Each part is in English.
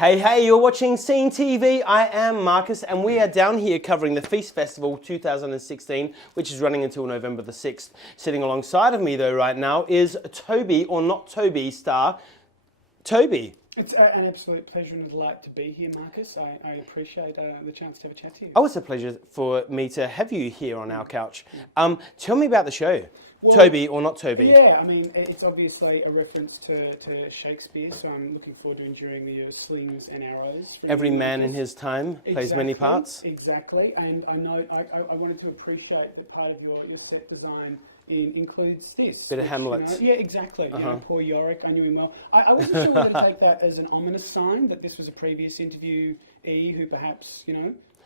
Hey, hey, you're watching SceneTv. I am Markus, and we are down here covering the Feast Festival 2016, which is running until November the 6th. Sitting alongside of me, though, right now is Toby, or not Toby, star Toby. It's an absolute pleasure and a delight to be here, Markus. I appreciate the chance to have a chat to you. Oh, it's a pleasure for me to have you here on our couch. Tell me about the show. Well, Toby or not Toby? Yeah, I mean, it's obviously a reference to Shakespeare, so I'm looking forward to enduring the slings and arrows. Every man in his time plays many parts. Exactly, and I know I wanted to appreciate that part of your set design includes this. Bit of Hamlet. You know, yeah, exactly. You know, poor Yorick, I knew him well. I wasn't sure whether to take that as an ominous sign that this was a previous interviewee who perhaps,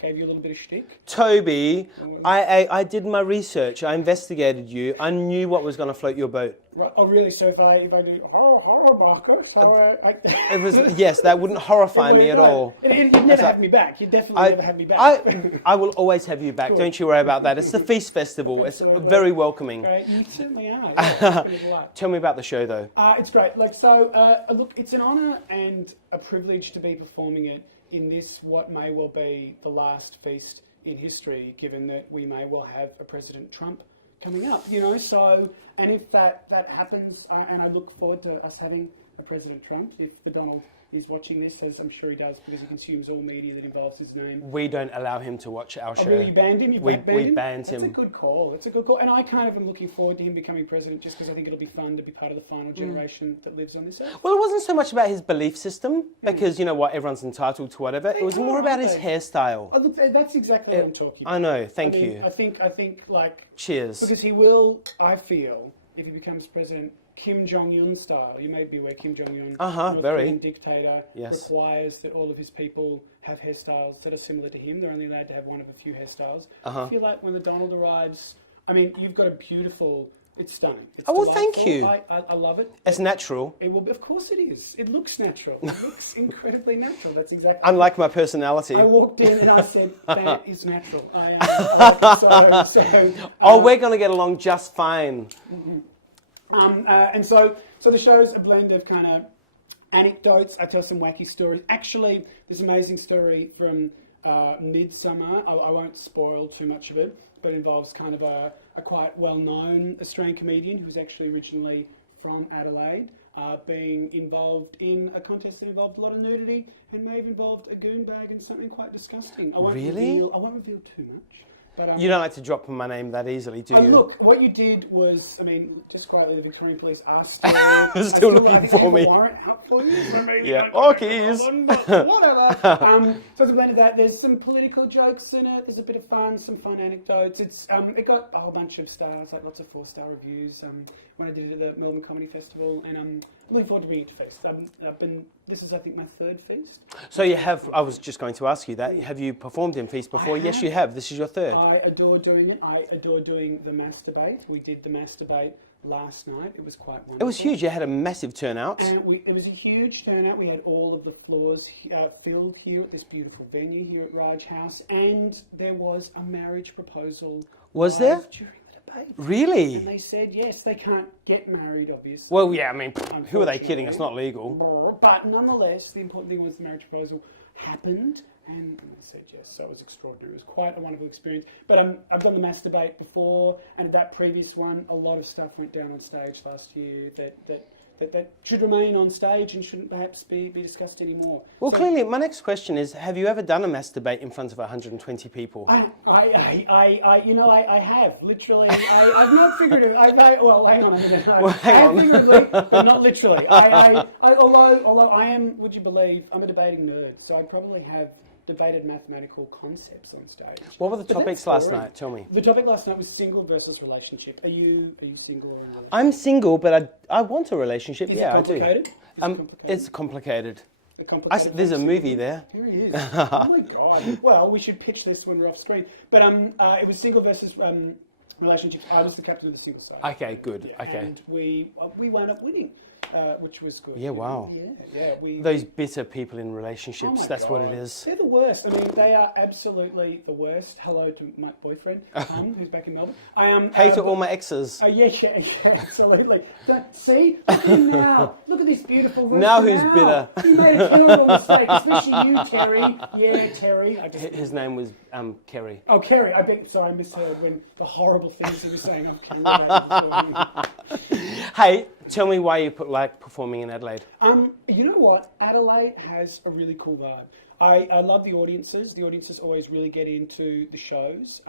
gave you a little bit of shtick. Toby, I did my research. I investigated you. I knew what was going to float your boat. Right. Oh, really? So if I do horror, Markus, it was yes, that wouldn't horrify me at all. You'd never have me back. You'd definitely never have me back. I will always have you back. Cool. Don't you worry about that. It's the Feast Festival. It's very welcoming. You certainly are. Yeah, tell me about the show, though. It's great. Look, it's an honour and a privilege to be performing it in this, what may well be the last feast in history, given that we may well have a President Trump coming up, and if that happens, and I look forward to us having a President Trump, if the Donald is watching this, as I'm sure he does, because he consumes all media that involves his name. We don't allow him to watch our show. Oh, really? You banned him? We banned him. That's a good call. It's a good call. And I kind of am looking forward to him becoming president just because I think it'll be fun to be part of the final generation that lives on this earth. Well, it wasn't so much about his belief system, because, you know what, everyone's entitled to whatever. It was more about his hairstyle. Oh, look, that's exactly what I'm talking about. I know. Thank you. I think, like... Cheers. Because he will, I feel, if he becomes president, Kim Jong-un style. You may be aware Kim Jong-un, North Korean dictator, requires that all of his people have hairstyles that are similar to him. They're only allowed to have one of a few hairstyles. I feel like when the Donald arrives, I mean, you've got a beautiful... It's stunning. It's well, thank you. I love it. It's natural. It will. Of course it is. It looks natural. It looks incredibly natural. That's exactly... Unlike my personality. I walked in and I said, that is natural. I am. We're going to get along just fine. And so the show's a blend of kind of anecdotes. I tell some wacky stories. Actually, this amazing story from Midsummer. I won't spoil too much of it, but it involves kind of a quite well-known Australian comedian who's actually originally from Adelaide, being involved in a contest that involved a lot of nudity and may have involved a goon bag and something quite disgusting. I won't reveal too much. But, you don't like to drop my name that easily, do you? Look, what you did was, just quietly, the Victorian police asked still looking for me. Warrant out for you. Keys. Whatever. So it's a blend of that. There's some political jokes in it. There's a bit of fun, some fun anecdotes. It's it got a whole bunch of stars, like lots of 4-star reviews. When I did it at the Melbourne Comedy Festival, and I'm looking forward to being at Feast. This is, I think, my third Feast. So you have, I was just going to ask you that, have you performed in Feast before? Yes, you have. This is your third. I adore doing it. I adore doing the Mass Debate. We did the Mass Debate last night. It was quite wonderful. It was huge. You had a massive turnout. And it was a huge turnout. We had all of the floors filled here at this beautiful venue here at Raj House. And there was a marriage proposal. Was there? During the debate. Really? And they said, yes, they can't get married, obviously. Well, yeah, who are they kidding? It's not legal. But nonetheless, the important thing was the marriage proposal happened. And I said yes, so it was extraordinary. It was quite a wonderful experience. But I've done the Mass Debate before, and that previous one, a lot of stuff went down on stage last year that should remain on stage and shouldn't perhaps be discussed anymore. Well, clearly, my next question is, have you ever done a Mass Debate in front of 120 people? I have, literally. I've not figured it. Well, hang on a minute. I have figuratively, but not literally. Although I am, would you believe, I'm a debating nerd, so I probably have debated mathematical concepts on stage. What were the topics last night? Tell me. The topic last night was single versus relationship. Are you single? Or I'm single, but I want a relationship. Is it complicated? I do. It's complicated. There's a movie there. Here he is. Oh my God. Well, we should pitch this when we're off screen. But it was single versus relationships. I was the captain of the single side. Okay, good. Yeah, okay. And we wound up winning. which was good. Yeah, wow. Yeah. Those bitter people in Oh relationships, my that's what God. it is. They're the worst. I mean, they are absolutely the worst. Hello to my boyfriend, who's back in Melbourne. Hey to all my exes. Yeah, absolutely. See? Look at him now. Look at this beautiful rooster Now who's bitter? He made a terrible mistake, especially you, Terry. Yeah, Terry. His name was Kerry. Oh, Kerry. Sorry, I misheard when the horrible things he was saying. Hey, tell me why you like performing in Adelaide. You know what? Adelaide has a really cool vibe. I love the audiences. The audiences always really get into the shows.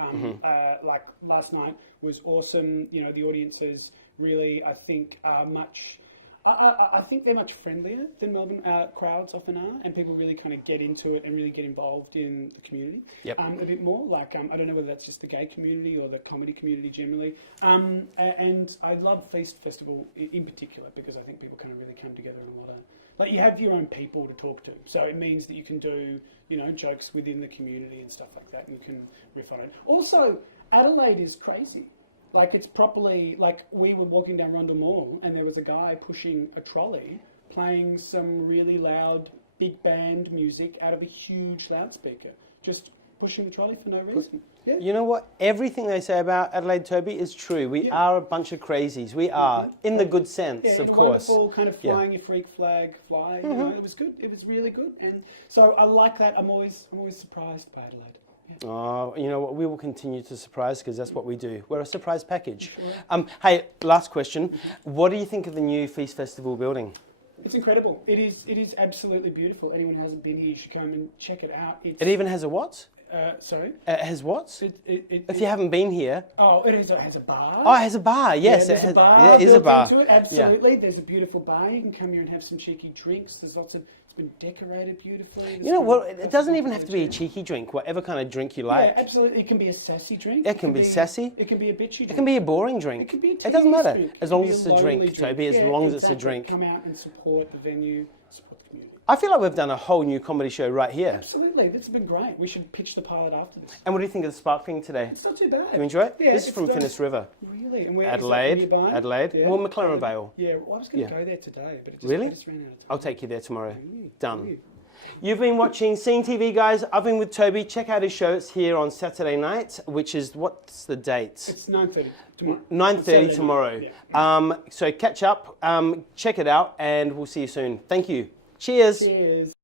Like last night was awesome. You know, the audiences really, I think, are much. I think they're much friendlier than Melbourne crowds often are, and people really kind of get into it and really get involved in the community a bit more. Like, I don't know whether that's just the gay community or the comedy community generally. And I love Feast Festival in particular because I think people kind of really come together in a lot of... Like, you have your own people to talk to, so it means that you can do, you know, jokes within the community and stuff like that, and you can riff on it. Also, Adelaide is crazy. Like, it's properly, like, we were walking down Rundle Mall and there was a guy pushing a trolley playing some really loud big band music out of a huge loudspeaker. Just pushing the trolley for no reason. Yeah. You know what? Everything they say about Adelaide, Toby, is true. We are a bunch of crazies. We are, in the good sense, of course. Wonderful kind of flying your freak flag fly. You know, it was good. It was really good. And so I like that. I'm always surprised by Adelaide. Yeah. Oh, you know what? We will continue to surprise because that's what we do. We're a surprise package. Sure. Hey, last question. What do you think of the new Feast Festival building? It's incredible. It is absolutely beautiful. Anyone who hasn't been here, you should come and check it out. It even has a what? Sorry? It has what? If you haven't been here... Oh, it has a bar. Oh, it has a bar, yes. Yeah, there's a bar. Yeah, it is a bar. Into it, absolutely. Yeah. There's a beautiful bar. You can come here and have some cheeky drinks. There's lots of... It's been decorated beautifully. You know what? It doesn't even have to be a cheeky drink. Whatever kind of drink you like. Yeah, absolutely. It can be a sassy drink. It can be sassy. It can be a bitchy drink. It can be a boring drink. It can be a It doesn't matter. drink. As long as it's a drink, Toby. As long as it's a drink. Come out and support the venue, support the community. I feel like we've done a whole new comedy show right here. Absolutely. This has been great. We should pitch the pilot after this. And what do you think of the sparkling today? It's not too bad. Do you enjoy it? Yeah, this is from Finnis River. Really? And where Adelaide. is that nearby? Adelaide. Yeah. Well, McLaren Vale. Yeah, well, I was going to go there today, but it just, really? I just ran out of time. I'll take you there tomorrow. Done. You've been watching SceneTv, guys. I've been with Toby. Check out his show. It's here on Saturday night, which is, what's the date? It's 9:30 tomorrow. 9:30 tomorrow. Yeah. So catch up, check it out, and we'll see you soon. Thank you. Cheers. Cheers.